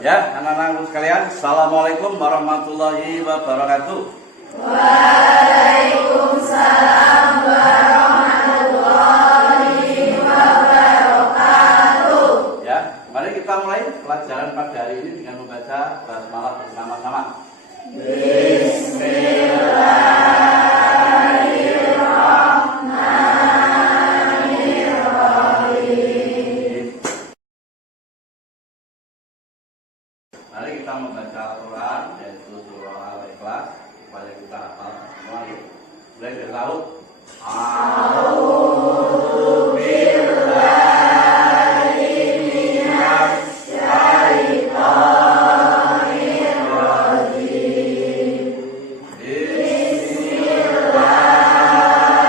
Ya, anak-anakku sekalian, Assalamualaikum warahmatullahi wabarakatuh. Waalaikumsalam warahmatullahi wabarakatuh. Ya, mari kita mulai pelajaran pada hari ini dengan membaca basmalah bersama-sama. Bismillahirrahmanirrahim. Mari kita membaca Al-Quran, yaitu surah Al-Ikhlas, supaya kita hafal semua. Mulai dari laut. A'udzu billahi minasy syaithanir rajim. Bismillahirrahmanirrahim.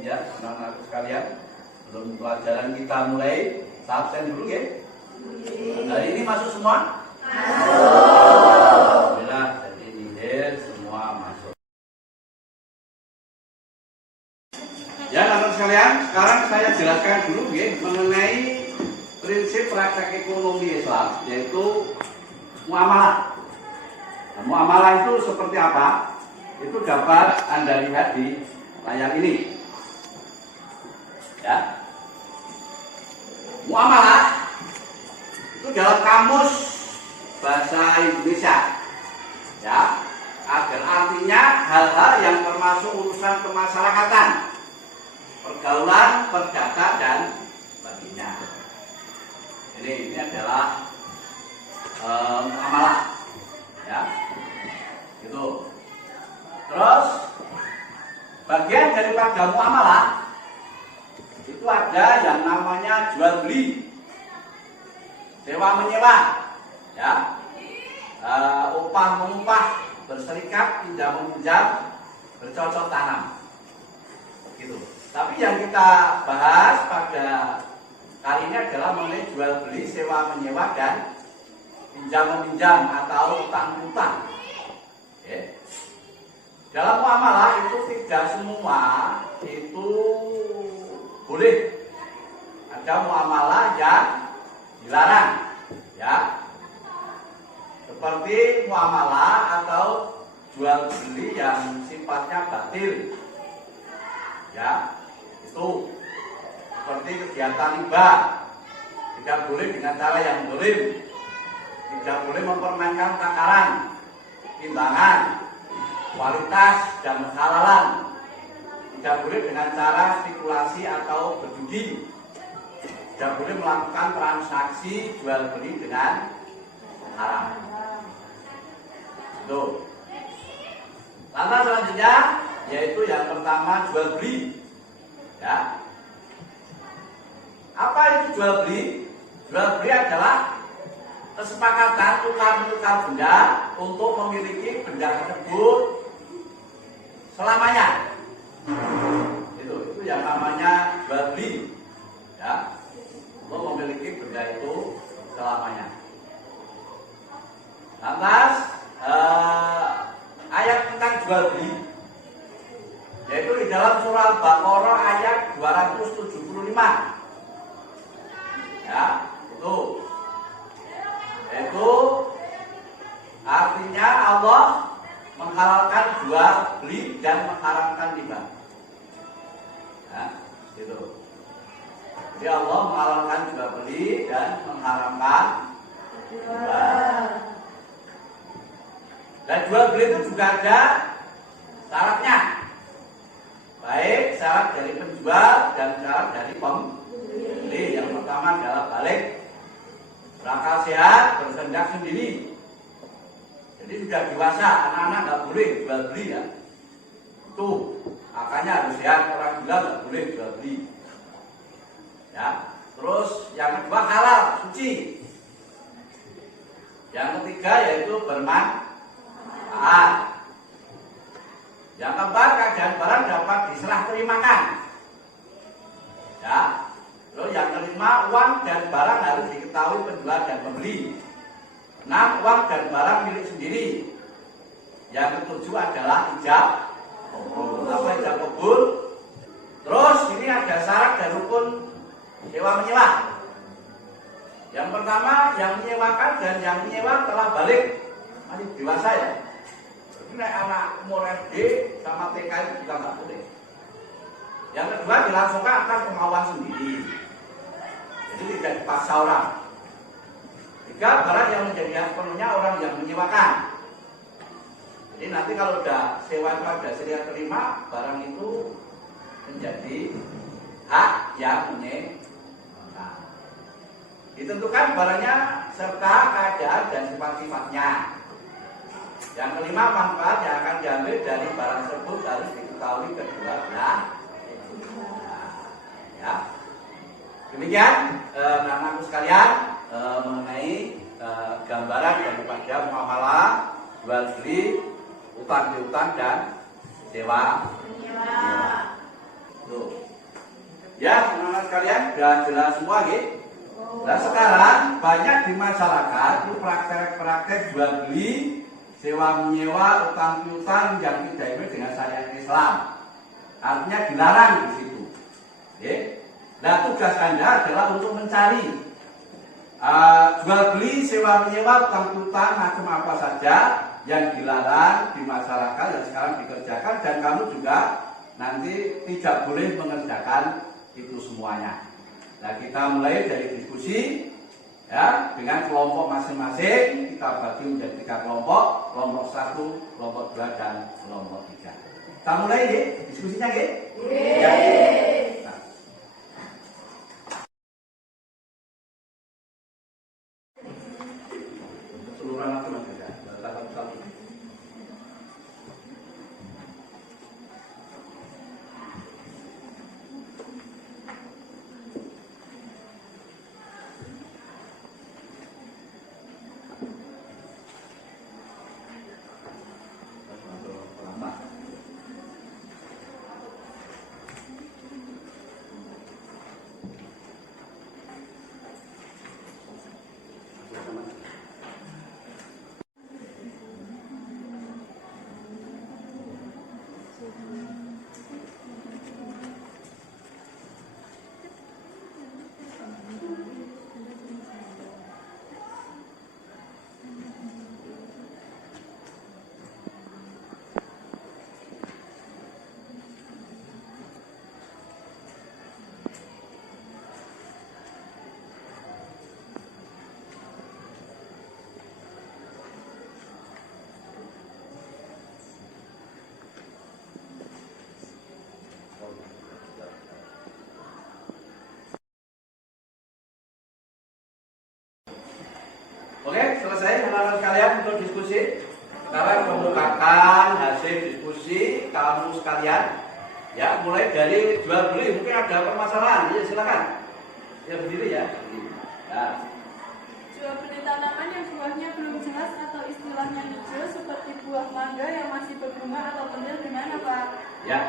Ya, anak-anakku sekalian, sebelum pelajaran kita mulai, absen dulu ya. Hari ini masuk semua? Alhamdulillah, jadi nihil semua masuk. Ya, anak-anak sekalian, sekarang saya jelaskan dulu ya mengenai prinsip praktek ekonomi Islam, yaitu muamalah. Nah, muamalah itu seperti apa? Itu dapat Anda lihat di layar ini. Ya. Muamalah itu dalam kamus bahasa Indonesia. Ya. Agar artinya hal-hal yang termasuk urusan kemasyarakatan, pergaulan, perdata dan sebagainya. Ini adalah muamalah. Ya. Gitu. Terus bagian daripada muamalah itu ada yang namanya jual beli, sewa menyewa, ya, upah mengumpah, berserikat, pinjam meminjam, bercocok tanam, gitu. Tapi yang kita bahas pada kali ini adalah mengenai jual beli, sewa menyewa dan pinjam meminjam atau utang piutang. Okay. Dalam muamalah itu tidak semua itu boleh. Ada muamalah yang dilarang, ya. Seperti muamalah atau jual beli yang sifatnya batil. Ya, itu seperti kegiatan riba. Tidak boleh dengan cara yang zalim. Tidak boleh mempermainkan takaran, timbangan, kualitas dan kehalalan. Tidak boleh dengan cara spekulasi atau berjudi. Tidak boleh melakukan transaksi jual beli dengan haram. Itu. Lantas selanjutnya yaitu yang pertama jual beli. Ya. Apa itu jual beli? Jual beli adalah kesepakatan tukar-menukar benda untuk memiliki benda tersebut selamanya. Itu yang namanya jual beli, ya, untuk memiliki benda itu selamanya. Lantas ayat tentang jual beli yaitu di dalam surah Al-Baqarah ayat 275. Ya, itu artinya Allah menghalalkan jual beli dan mengharamkan riba. Nah, gitu. Jadi Allah menghalalkan jual beli dan mengharamkan riba. Dan jual beli itu juga ada syaratnya. Baik syarat dari penjual dan syarat dari pembeli. Yang pertama adalah balik, berakal sehat, berkehendak sendiri. Jadi sudah dewasa, anak-anak nggak boleh jual beli ya. Itu makanya harus sehat, orang gila nggak boleh jual beli. Ya. Terus yang kedua halal, suci. Yang ketiga yaitu bermanfaat. Yang keempat, keadaan barang dapat diserah terimakan. Ya. Terus yang kelima, uang dan barang harus diketahui penjual dan pembeli. 6, uang dan barang milik sendiri. Yang ketujuh adalah ijab kabul. Apa ijab kabul? Terus ini ada syarat dan rukun sewa menyewa. Yang pertama, yang menyewakan dan yang menyewa telah balik, masih dewasa ya. Ini anak umur SD sama TK itu juga nggak boleh. Yang kedua, dilangsungkan atas kemauan sendiri. Jadi tidak dipaksa orang. 3, barang yang menjadi hak penuhnya orang yang menyewakan. Jadi nanti kalau udah sewa itu ada seria terima, barang itu menjadi hak yang menyewakan. Ditentukan barangnya serta keadaan dan sifat-sifatnya. Yang kelima, manfaat yang akan diambil dari barang tersebut harus diketahui kedua belah. Ya. Demikian anak-anakku sekalian mengenai gambaran daripada muamalah jual beli, utang piutang dan sewa. Tuh. Ya, anak-anak sekalian sudah jelas semua gitu. Nah sekarang banyak di masyarakat itu praktek-praktek jual beli, sewa menyewa, utang piutang yang tidak sesuai dengan syariat Islam. Artinya dilarang di situ. Oke. Nah tugas Anda adalah untuk mencari jual beli, sewa menyewa, utang piutang macam apa saja yang dilarang di masyarakat yang sekarang dikerjakan, dan kamu juga nanti tidak boleh mengerjakan itu semuanya. Nah kita mulai dari diskusi ya dengan kelompok masing-masing. Kita bagi menjadi 3 kelompok, kelompok 1, kelompok 2 dan kelompok 3. Kita mulai ya diskusinya ya. Ya. Nah. Seluruh anak teman kita, satu-satu. Oke, selesai anak-anak sekalian untuk diskusi. Sekarang kemukakan hasil diskusi kamu sekalian. Ya, mulai dari jual beli, mungkin ada permasalahan. Ya, silakan. Ya berdiri ya. Ya. Jual beli tanaman yang buahnya belum jelas atau istilahnya hijau seperti buah mangga yang masih berbunga atau pentil gimana Pak? Ya.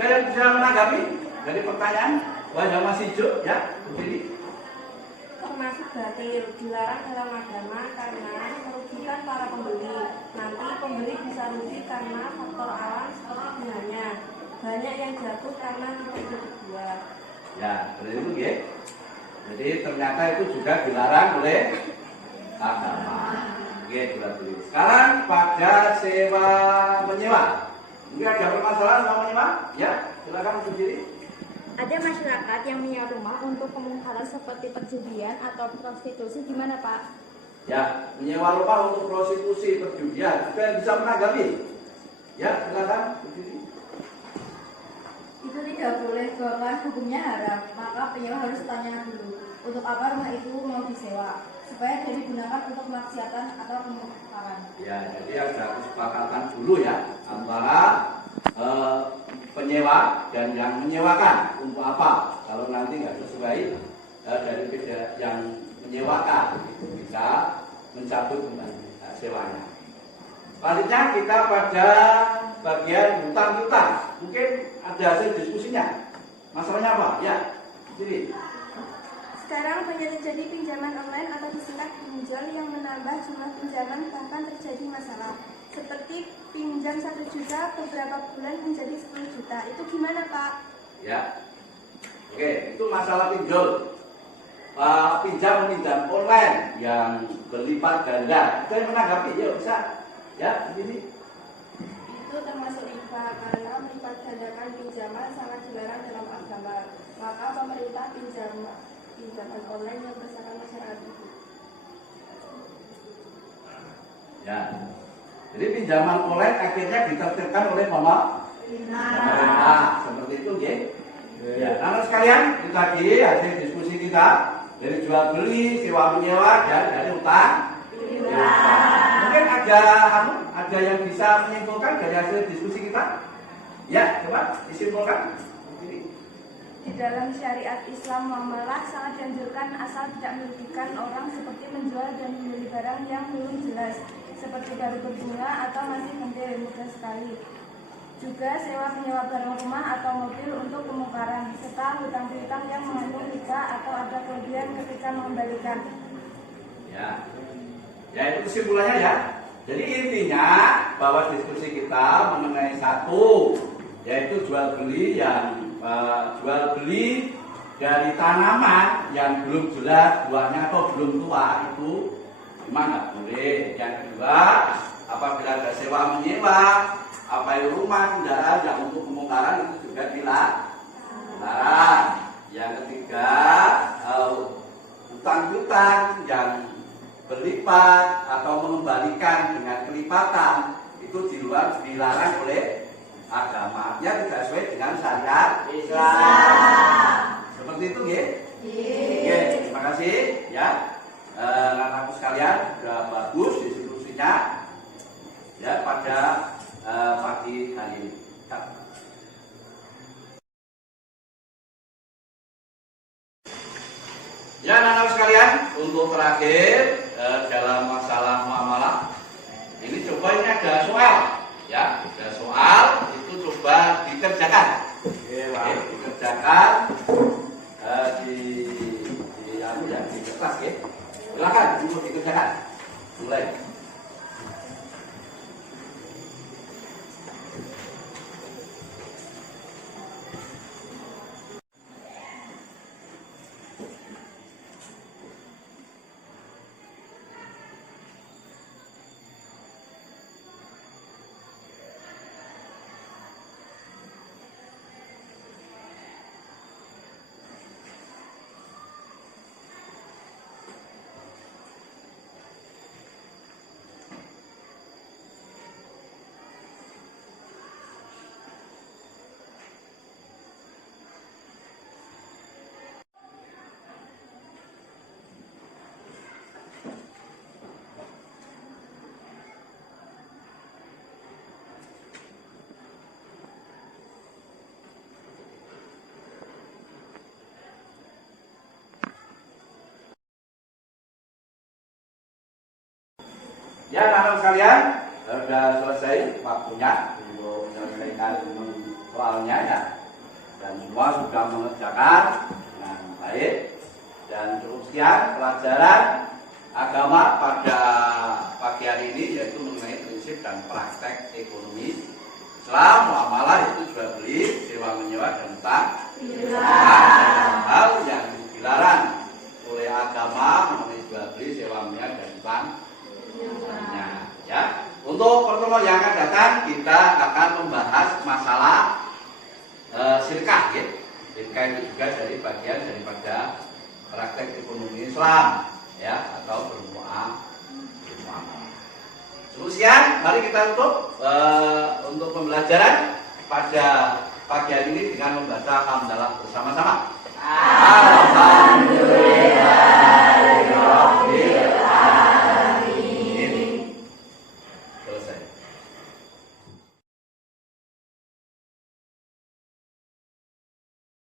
Saya bisa menanggapi dari pertanyaan buah yang masih hijau. Ya, berdiri. Termasuk batil, dilarang dalam agama karena merugikan para pembeli. Nanti pembeli bisa rugi karena faktor alam seperti bunganya. Banyak yang jatuh karena tidak dijual. Ya, berarti itu ya. Jadi ternyata itu juga dilarang oleh agama. Oke, berarti. Sekarang pada sewa menyewa. Mungkin ada permasalahan sewa menyewa? Ya, silakan berdiri. Ada masyarakat yang menyewa rumah untuk kemungkaran seperti perjudian atau prostitusi, gimana Pak? Ya, menyewa rumah untuk prostitusi, perjudian, juga yang bisa menanggapi. Ya, silakan berdiri. Itu tidak boleh karena hukumnya haram. Maka penyewa harus tanya dulu untuk apa rumah itu mau disewa, supaya tidak digunakan untuk kemaksiatan atau pemungkaran. Ya, jadi ada kesepakatan dulu ya antara penyewa dan yang menyewakan untuk apa. Kalau nanti nggak sesuai baik dari pihak yang menyewakan itu bisa mencabut kembali sewanya. Selanjutnya kita pada bagian hutang-hutang. Mungkin ada hasil diskusinya. Masalahnya apa? Ya, jadi Sekarang banyak terjadi pinjaman online atau disingkat pinjol yang menambah jumlah pinjaman, bahkan terjadi masalah. Seperti pinjam 1 juta beberapa bulan menjadi 10 juta. Itu gimana, Pak? ya. Oke, itu masalah pinjol. Pinjam online yang berlipat ganda. Saya menanggapi, ya bisa. Ya, begini. Itu termasuk riba karena melipat gandakan pinjaman sangat dilarang dalam agama. Maka pemerintah pinjaman online yang bersama masyarakat itu. Ya. Jadi pinjaman online akhirnya ditertibkan oleh pemerintah. Seperti itu, ya. Ya, namun sekalian, itu tadi hasil diskusi kita dari jual beli, sewa menyewa, dan dari utang. Mungkin ada yang bisa menyimpulkan dari hasil diskusi kita? Ya, coba disimpulkan. Ini. Di dalam syariat Islam, muamalah sangat dianjurkan asal tidak merugikan orang, seperti menjual dan membeli barang yang belum jelas, seperti baru berbunga atau masih pentil, mudah sekali. Juga sewa menyewa barang rumah atau mobil untuk pemukaran, serta hutang piutang yang mengandung riba atau ada kelebihan ketika mengembalikan. Ya. Ya, itu kesimpulannya ya. Jadi intinya bahwa diskusi kita mengenai satu, yaitu jual beli dari tanaman yang belum jelas buahnya atau belum tua itu memang nggak boleh. Yang kedua, apabila ada sewa menyewa, apa itu rumah kendaraan yang untuk pemukaran itu juga dilarang. Yang ketiga, hutang-hutang yang berlipat atau mengembalikan dengan kelipatan itu dilarang oleh agama. Ya, tidak sesuai dengan syariat Islam. Seperti itu, ya. Oke, terima kasih ya. Anak-anakku sekalian, sudah bagus diskusinya ya pada pagi hari ini. Ya, anak-anak sekalian, untuk terakhir dalam masalah muamalah ini coba ini ada soal, ya, ada soal itu coba dikerjakan, dikerjakan di kertas, ya. Silakan untuk dikerjakan, mulai. Ya, anak-anak sekalian, sudah selesai waktunya untuk menyelesaikan soalnya ya. Dan semua sudah mengerjakan dengan baik. Dan cukup sekian pelajaran agama pada pagi hari ini, yaitu mengenai prinsip dan praktek ekonomi Islam, muamalah itu jual beli, sewa menyewa dan utang. Hal yang dilarang oleh agama mengenai jual beli, sewa menyewa dan utang. Ya, untuk pertemuan yang akan datang kita akan membahas masalah syirkah, ya. Syirkah itu juga dari bagian daripada praktek ekonomi Islam, ya, atau bermuamalah. Sekian, mari kita tutup untuk pembelajaran pada pagi hari ini dengan membaca hamdalah bersama-sama. Alhamdulillah.